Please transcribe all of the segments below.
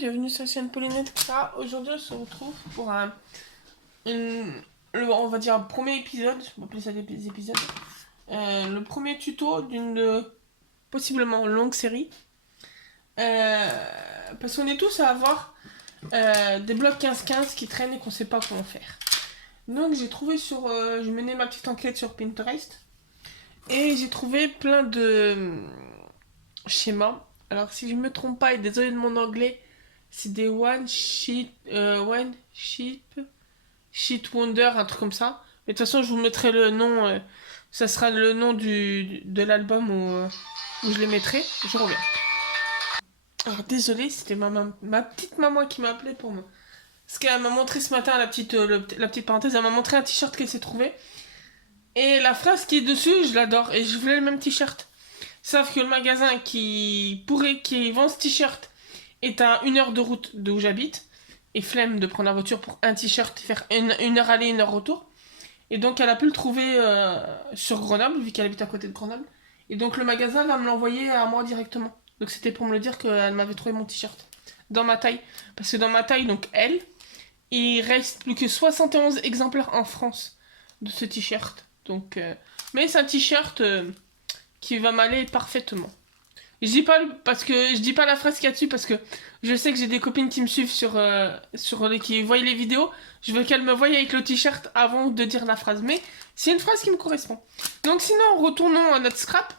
bienvenue sur la chaîne Paulinette. Aujourd'hui on se retrouve pour on va dire un premier épisode, on va appeler ça des épisodes. Le premier tuto d'une possiblement longue série. Parce qu'on est tous à avoir des blocs 15-15 qui traînent et qu'on sait pas comment faire. Donc j'ai trouvé j'ai mené ma petite enquête sur Pinterest. Et j'ai trouvé plein de schémas. Alors si je me trompe pas, et désolé de mon anglais, c'est des sheet wonder, un truc comme ça. Mais de toute façon, je vous mettrai le nom, ça sera le nom de l'album où je les mettrai. Je reviens. Alors désolé, c'était ma petite maman qui m'a appelé pour moi. Parce qu'elle m'a montré ce matin, la petite parenthèse, elle m'a montré un t-shirt qu'elle s'est trouvé. Et la phrase qui est dessus, je l'adore. Et je voulais le même t-shirt. Sauf que le magasin qui vend ce t-shirt est à 1 heure de route d'où j'habite. Et flemme de prendre la voiture pour un t-shirt, faire une heure aller, 1 heure retour. Et donc elle a pu le trouver sur Grenoble, vu qu'elle habite à côté de Grenoble. Et donc le magasin va me l'envoyer à moi directement. Donc c'était pour me le dire qu'elle m'avait trouvé mon t-shirt. Dans ma taille. Parce que dans ma taille, donc elle, il reste plus que 71 exemplaires en France de ce t-shirt. Donc, mais c'est un t-shirt qui va m'aller parfaitement. Je dis pas la phrase qu'il y a dessus parce que je sais que j'ai des copines qui me suivent qui voient les vidéos. Je veux qu'elles me voient avec le t-shirt avant de dire la phrase. Mais c'est une phrase qui me correspond. Donc sinon, retournons à notre scrap.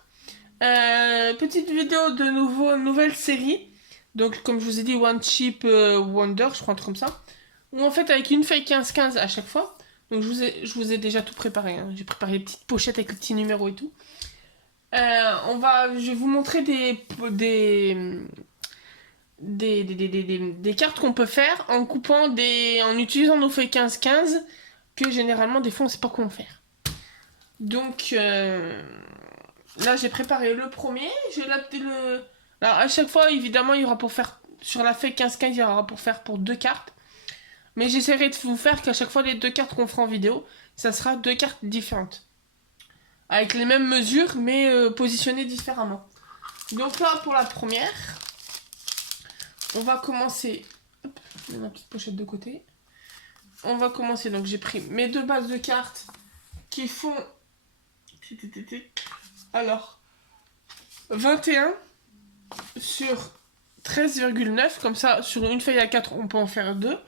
Petite vidéo de nouvelle série. Donc comme je vous ai dit, One Cheap Wonder, je crois un truc comme ça. Ou en fait avec une feuille 15-15 à chaque fois. Donc je vous ai déjà tout préparé. Hein. J'ai préparé les petites pochettes avec les petits numéros et tout. Je vais vous montrer des cartes qu'on peut faire en en utilisant nos feuilles 15-15 que généralement des fois on sait pas comment faire. Donc là j'ai préparé le premier. Alors à chaque fois évidemment il y aura pour faire sur la feuille 15-15 il y aura pour faire pour 2 cartes. Mais j'essaierai de vous faire qu'à chaque fois les 2 cartes qu'on fera en vidéo, ça sera 2 cartes différentes. Avec les mêmes mesures, mais positionnées différemment. Donc là, pour la première, on va commencer... Hop, je mets ma petite pochette de côté. On va commencer, donc j'ai pris mes 2 bases de cartes qui font... Alors, 21 sur 13,9. Comme ça, sur une feuille A4, on peut en faire 2.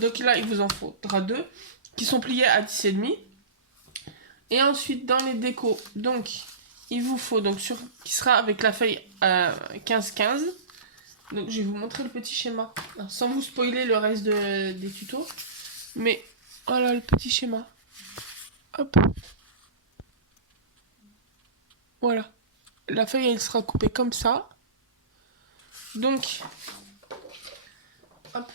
Donc là, il vous en faudra 2 qui sont pliés à 10,5. Et ensuite, dans les décos, donc, il vous faut, qui sera avec la feuille 15-15. Donc, je vais vous montrer le petit schéma. Alors, sans vous spoiler le reste des tutos. Mais, voilà le petit schéma. Hop. Voilà. La feuille, elle sera coupée comme ça. Donc, hop.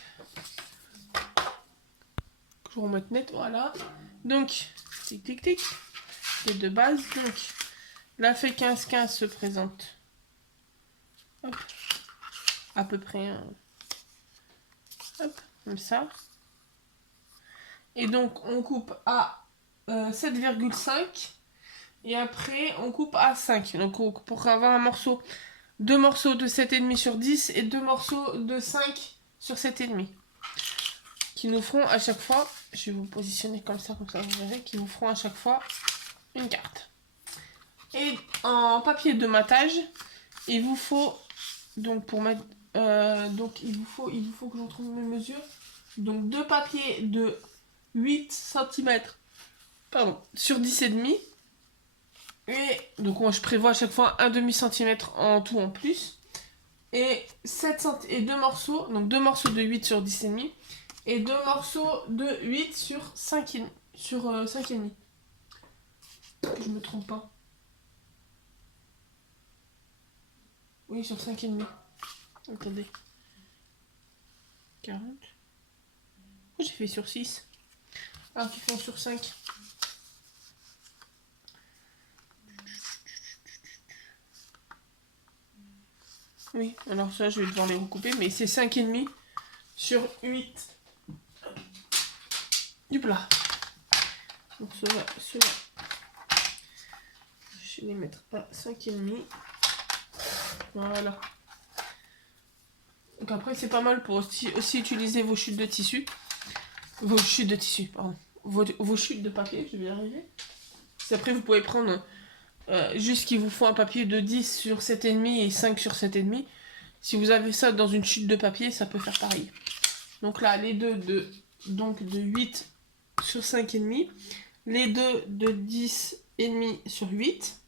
Que je remette net, voilà. Donc, tic tic tic. Les 2 bases. Donc, la feuille 15-15 se présente. Hop. À peu près. Hop, comme ça. Et donc, on coupe à 7,5. Et après, on coupe à 5. Donc, pour avoir un morceau, 2 morceaux de 7,5 sur 10 et 2 morceaux de 5 sur 7,5. Qui nous feront à chaque fois, je vais vous positionner comme ça vous verrez, qui nous feront à chaque fois une carte. Et en papier de matage, il vous faut, donc pour mettre, il vous faut que j'en trouve mes mesures. Donc 2 papiers de 8 cm sur 10,5. Et donc moi je prévois à chaque fois un demi-centimètre en tout en plus. Et 2 morceaux, donc 2 morceaux de 8 sur 10,5. Et 2 morceaux de 8 sur 5,5. Que je me trompe pas. Oui, sur 5,5. Attendez. 40. Pourquoi j'ai fait sur 6? Ah, qui font sur 5. Oui, alors ça, je vais devoir les recouper, mais c'est 5,5 sur 8. Du plat. Donc cela, je vais les mettre à 5,5. Voilà. Donc après, c'est pas mal pour aussi utiliser vos chutes de tissu. Vos chutes de tissu, pardon. Vos chutes de papier, je vais y arriver. Après, vous pouvez prendre juste qu'il vous faut un papier de 10 sur 7,5 et 5 sur 7,5. Si vous avez ça dans une chute de papier, ça peut faire pareil. Donc là, les deux de 8 sur 5,5. Les deux de 10,5 sur 8.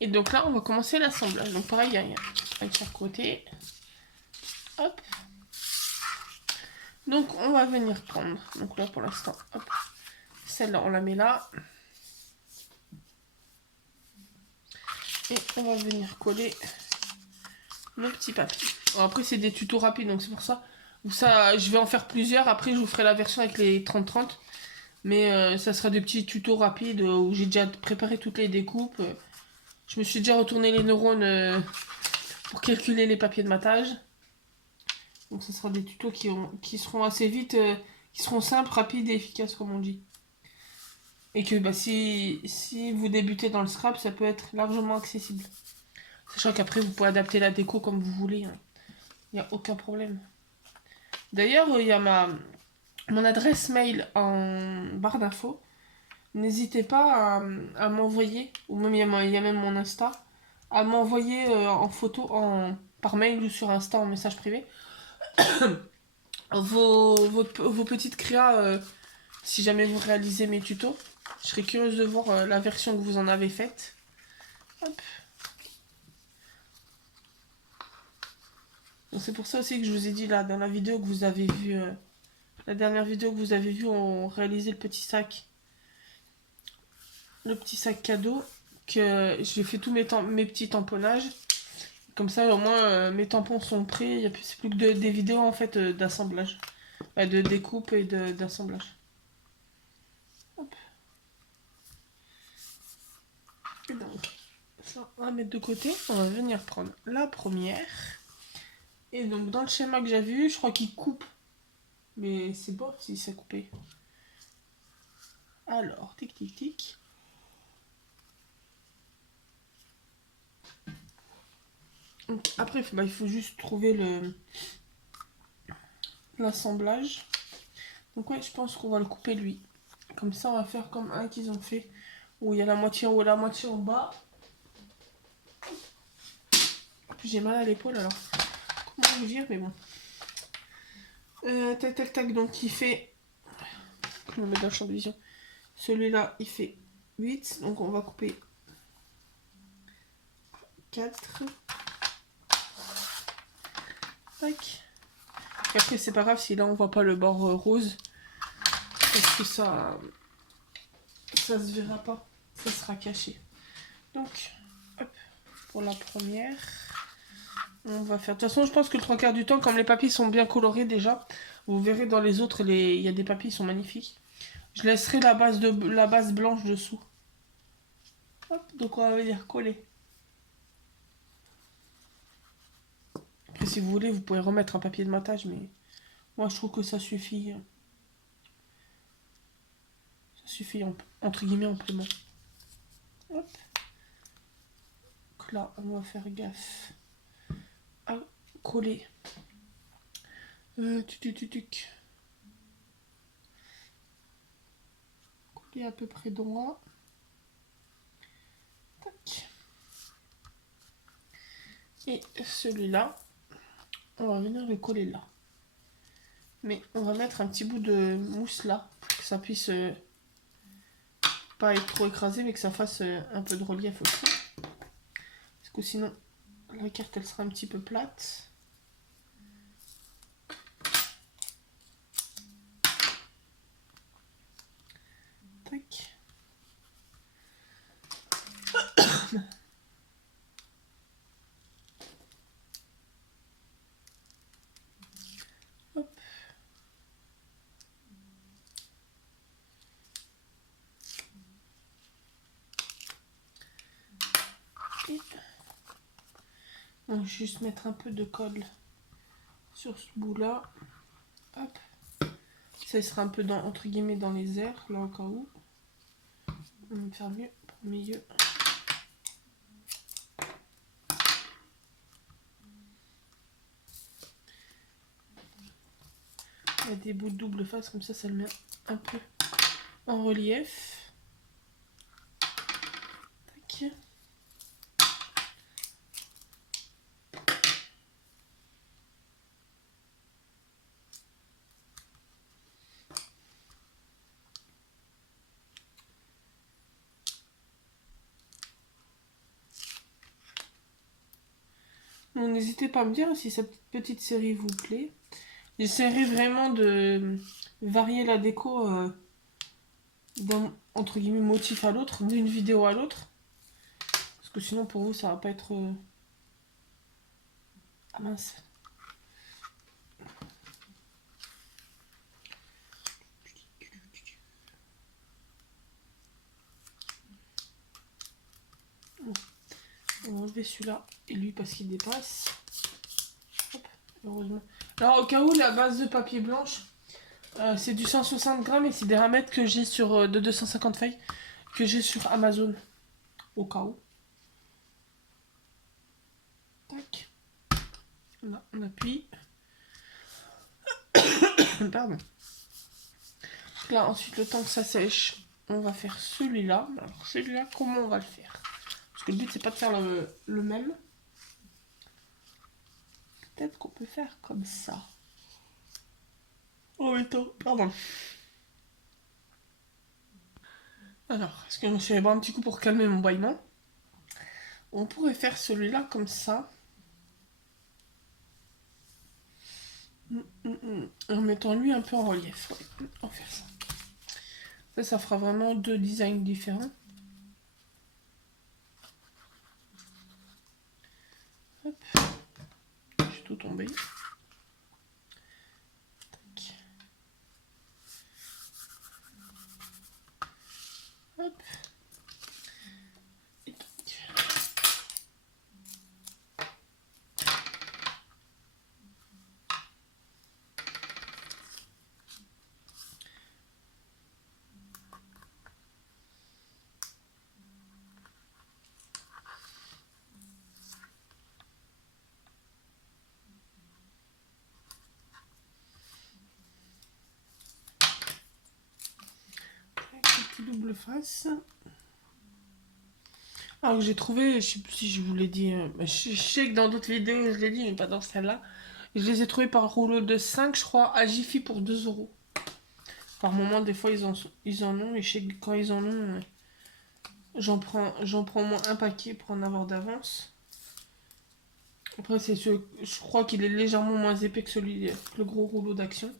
Et donc là, on va commencer l'assemblage. Donc pareil, il y a un chaque côté. Hop. Donc on va venir prendre. Donc là, pour l'instant, hop. Celle-là, on la met là. Et on va venir coller nos petits papiers. Bon, après, c'est des tutos rapides, donc c'est pour ça. Ça, je vais en faire plusieurs. Après, je vous ferai la version avec les 30-30. Mais ça sera des petits tutos rapides où j'ai déjà préparé toutes les découpes. Je me suis déjà retourné les neurones pour calculer les papiers de matage. Donc ce sera des tutos qui seront assez vite, qui seront simples, rapides et efficaces comme on dit. Et que bah, si vous débutez dans le scrap, ça peut être largement accessible. Sachant qu'après vous pouvez adapter la déco comme vous voulez. Hein. Il n'y a aucun problème. D'ailleurs, il y a mon adresse mail en barre d'infos. N'hésitez pas à m'envoyer, ou même il y a même mon Insta, à m'envoyer en photo par mail ou sur Insta en message privé vos petites créas si jamais vous réalisez mes tutos. Je serais curieuse de voir la version que vous en avez faite. Hop. Donc c'est pour ça aussi que je vous ai dit là dans la vidéo que vous avez vue, la dernière vidéo que vous avez vue, on réalisait le petit sac cadeau, que j'ai fait tous mes petits tamponnages. Comme ça au moins mes tampons sont prêts, c'est plus que des vidéos en fait d'assemblage, de découpe et d'assemblage. Hop. Et donc ça on va mettre de côté, on va venir prendre la première. Et donc dans le schéma que j'ai vu, je crois qu'il coupe, mais c'est bof si c'est coupé. Alors tic tic tic. Donc, après, il faut juste trouver l'assemblage. Donc ouais, je pense qu'on va le couper lui. Comme ça, on va faire comme un qu'ils ont fait, où il y a la moitié en haut et la moitié en bas. J'ai mal à l'épaule alors. Comment vous dire, mais bon. Tac tac tac, donc il fait... Je me mets dans le champ de vision. Celui-là, il fait 8, donc on va couper 4. Tac. Et après, c'est pas grave si là on voit pas le bord rose. Parce que ça se verra pas. Ça sera caché. Donc, hop, pour la première, on va faire... De toute façon, je pense que le 3/4 du temps, comme les papiers sont bien colorés déjà, vous verrez dans les autres, il y a des papiers qui sont magnifiques. Je laisserai la base blanche dessous. Hop, donc on va venir coller. Après, si vous voulez, vous pouvez remettre un papier de matage, mais moi, je trouve que ça suffit. Ça suffit, entre guillemets, amplement. Hop. Donc là, on va faire gaffe à coller. Coller à peu près droit. Tac. Et celui-là, on va venir le coller là. Mais on va mettre un petit bout de mousse là, pour que ça puisse pas être trop écrasé, mais que ça fasse un peu de relief aussi. Parce que sinon, la carte elle sera un petit peu plate. Tac. Hop. Et on va juste mettre un peu de colle sur ce bout là. Hop. Ça sera un peu entre guillemets dans les airs, là au cas où. On va faire mieux pour le milieu. Il y a des bouts de double face, comme ça le met un peu en relief. Tac. Bon, n'hésitez pas à me dire si cette petite série vous plaît. J'essaierai vraiment de varier la déco d'un, entre guillemets, motif à l'autre, d'une vidéo à l'autre. Parce que sinon, pour vous, ça va pas être... Ah mince. Bon. On va enlever celui-là et lui parce qu'il dépasse. Hop, heureusement. Alors, au cas où, la base de papier blanche, c'est du 160 grammes et c'est des ramettes que j'ai sur de 250 feuilles que j'ai sur Amazon. Au cas où. Tac. Là, on appuie. Pardon. Là, ensuite, le temps que ça sèche, on va faire celui-là. Alors, celui-là, comment on va le faire? Parce que le but, c'est pas de faire le même. Peut-être qu'on peut faire comme ça. Oh, attends, pardon. Alors, est-ce que je me suis boire un petit coup pour calmer mon bâillement? On pourrait faire celui-là comme ça. En mettant lui un peu en relief. Ouais, on va faire ça. Ça fera vraiment deux designs différents. Hop. Je suis tout tombé. Tac. Hop. Et tac. Double face. Alors j'ai trouvé, je sais plus si je vous l'ai dit, je sais que dans d'autres vidéos je l'ai dit, mais pas dans celle-là. Je les ai trouvés par rouleau de 5, je crois, à Jiffy pour 2 euros. Par moment, des fois ils en ont, et je sais que quand ils en ont, j'en prends au moins un paquet pour en avoir d'avance. Après, je crois qu'il est légèrement moins épais que le gros rouleau d'Action.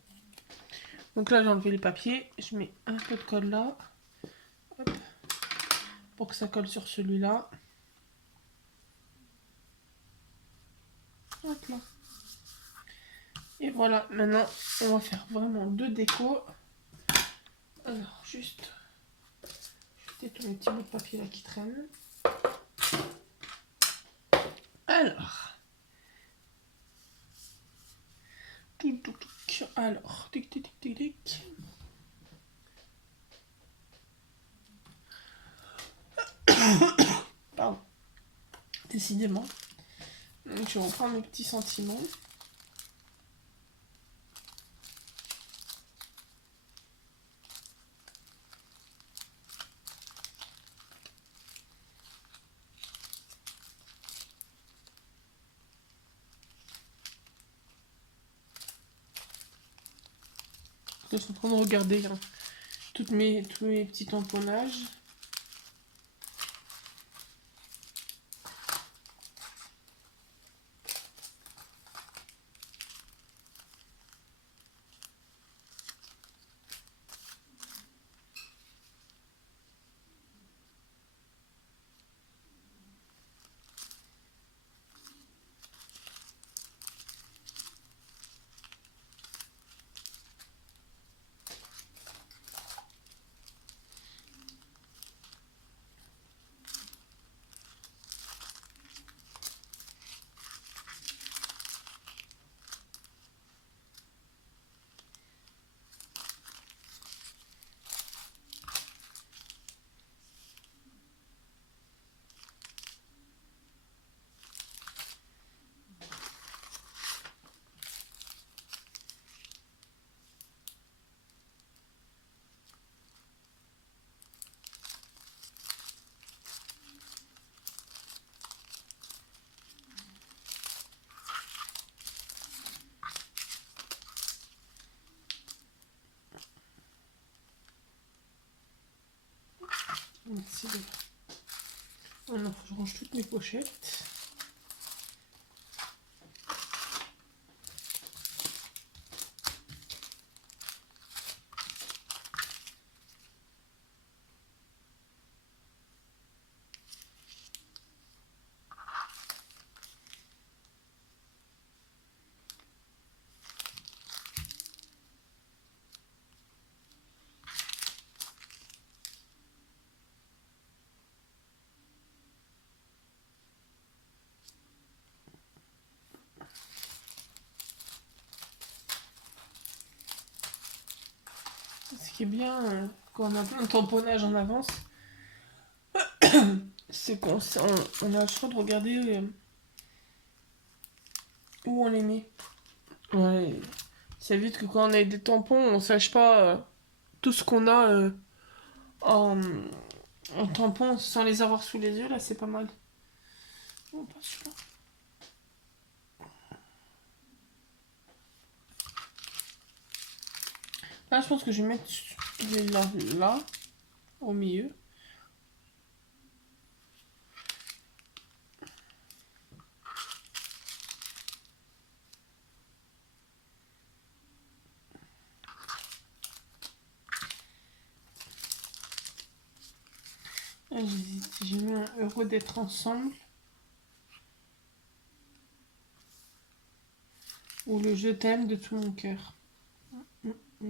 Donc là, j'ai enlevé les papiers, je mets un peu de colle là. Hop. Pour que ça colle sur celui-là. Hop là. Et voilà, maintenant on va faire vraiment deux décos. Alors, juste jeter tous mes petits bouts de papier là qui traînent. Alors. Alors, tic tic tic tic tic. Pardon. Décidément. Donc je reprends mes petits sentiments. Je suis en train de regarder hein, tous mes petits tamponnages. Merci. Oh non, faut que je range toutes mes pochettes. Ce qui est bien quand on a plein de tamponnage en avance, c'est qu'on a le choix de regarder où on les met. Ouais. Ça évite que quand on a des tampons, on sache pas tout ce qu'on a en, en tampon sans les avoir sous les yeux. Là, c'est pas mal. On passe celui-là. Là, je pense que je vais mettre celui-là là, au milieu. Là, j'hésite. J'ai mis un heureux d'être ensemble. Ou le je t'aime de tout mon cœur. Je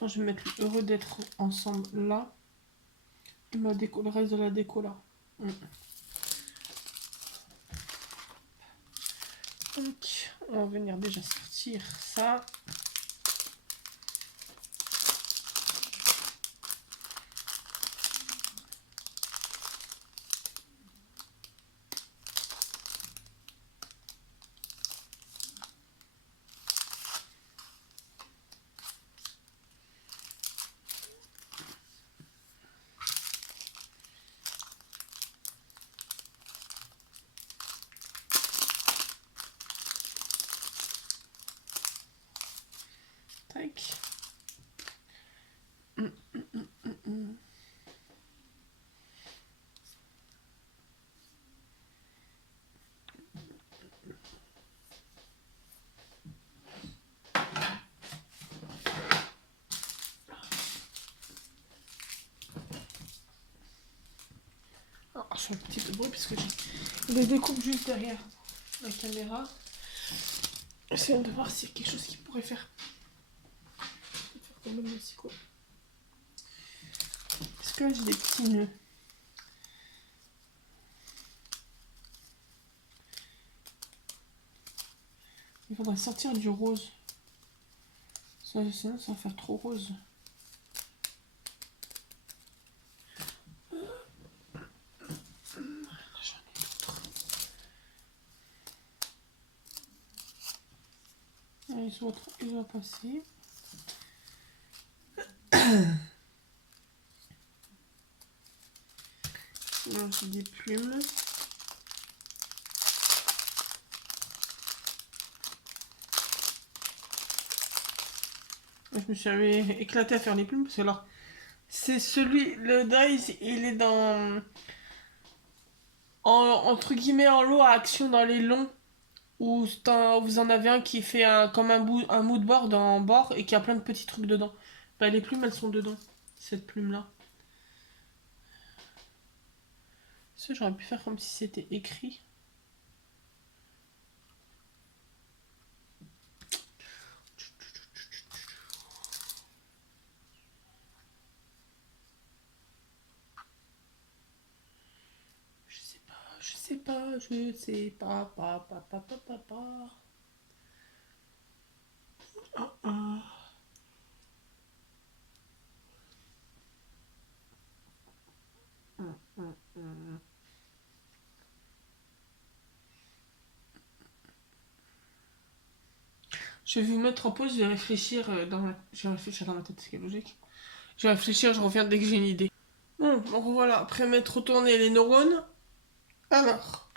pense que je vais mettre le heureux d'être ensemble là. Et le reste de la déco là. Donc, on va venir déjà sortir ça. Tac. Alors, je fais un petit peu de bruit parce que j'ai des découpes juste derrière la caméra. Essayons de voir s'il y a quelque chose qui pourrait faire. Quand même aussi quoi. Parce que là j'ai des petits nœuds. Il faudrait sortir du rose. Sinon ça va faire trop rose. Ils vont passer. Sinon j'ai des plumes. Je me suis éclaté à faire les plumes parce que alors c'est le dies il est dans entre guillemets en lot à action dans les longs où vous en avez un qui fait comme un mood board en bord et qui a plein de petits trucs dedans. Bah les plumes elles sont dedans, cette plume là. Ça j'aurais pu faire comme si c'était écrit. Je sais pas, pas. Je vais vous mettre en pause, je vais réfléchir je vais réfléchir dans ma tête, ce qui est logique. Je vais réfléchir, je reviens dès que j'ai une idée. Bon, donc voilà, après m'être retourné les neurones, alors,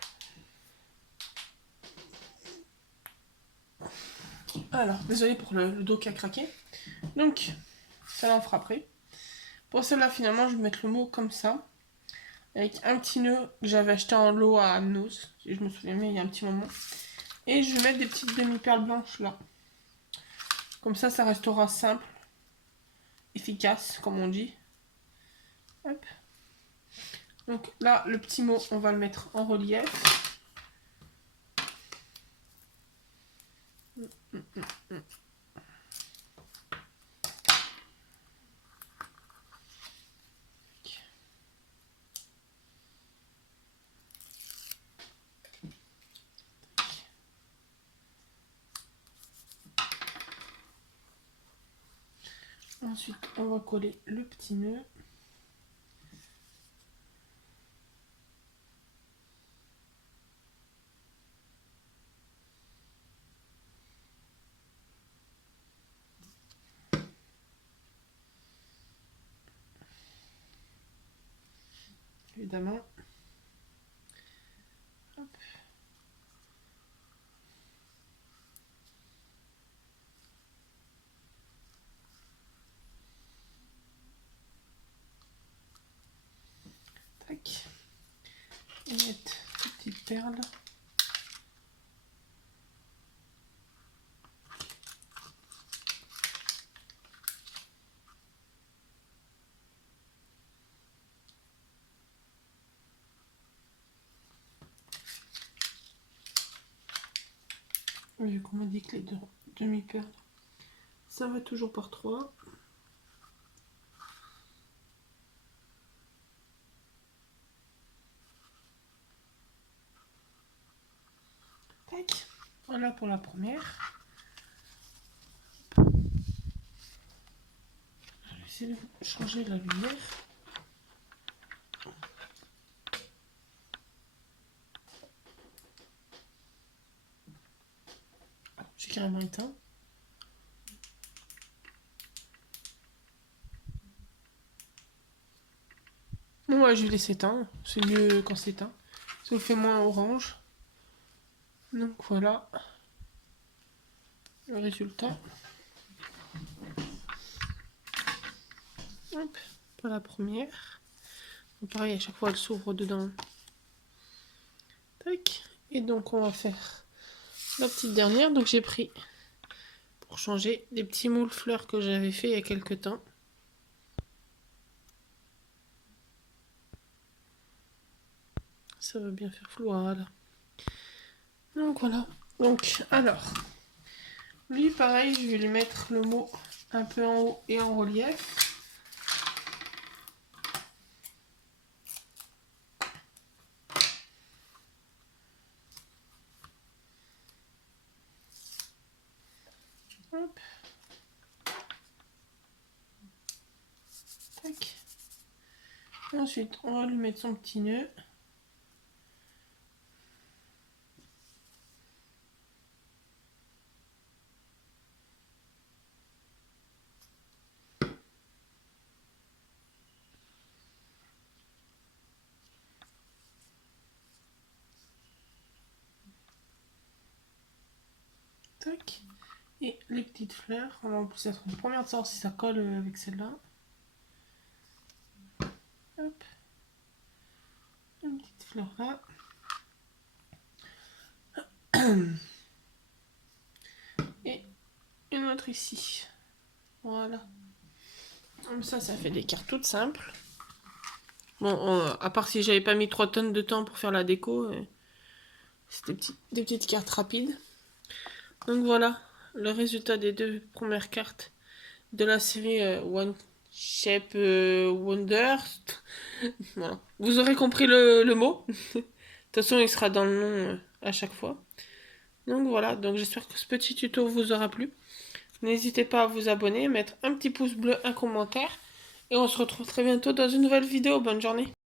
désolé pour le dos qui a craqué. Donc, ça en fera après. Pour celle-là, finalement, je vais mettre le mot comme ça. Avec un petit nœud que j'avais acheté en lot à Amnos. Si je me souviens bien, il y a un petit moment. Et je vais mettre des petites demi-perles blanches là. Comme ça restera simple. Efficace, comme on dit. Hop. Donc là, le petit mot, on va le mettre en relief. Ensuite, on va coller le petit nœud. Évidemment. Hop. Tac. Et mettre ces petites perles. Vu qu'on m'a dit que les demi-perles, ça va toujours par 3. Tac. Voilà pour la première. Je vais essayer de changer la lumière. J'ai carrément éteint. Bon, ouais, je vais laisser éteindre. C'est mieux quand c'est éteint. Ça vous fait moins orange. Donc voilà le résultat. Hop, pour la première. Donc pareil, à chaque fois elle s'ouvre dedans. Tac. Et donc on va faire la petite dernière. Donc j'ai pris, pour changer, des petits moules fleurs que j'avais fait il y a quelques temps. Ça va bien faire flou, voilà. Donc voilà. Donc alors, lui pareil, je vais lui mettre le mot un peu en haut et en relief. Hop. Tac. Et ensuite, on va lui mettre son petit nœud. Tac. Et les petites fleurs, on va en plus être une première de savoir si ça colle avec celle-là. Hop. Une petite fleur là. Et une autre ici. Voilà. Comme ça fait des cartes toutes simples. Bon, à part si j'avais pas mis 3 tonnes de temps pour faire la déco, c'était des petites cartes rapides. Donc voilà, le résultat des 2 premières cartes de la série One Shape Wonder. Voilà. Vous aurez compris le mot. De toute façon, il sera dans le nom à chaque fois. Donc voilà, donc j'espère que ce petit tuto vous aura plu. N'hésitez pas à vous abonner, mettre un petit pouce bleu, un commentaire. Et on se retrouve très bientôt dans une nouvelle vidéo. Bonne journée.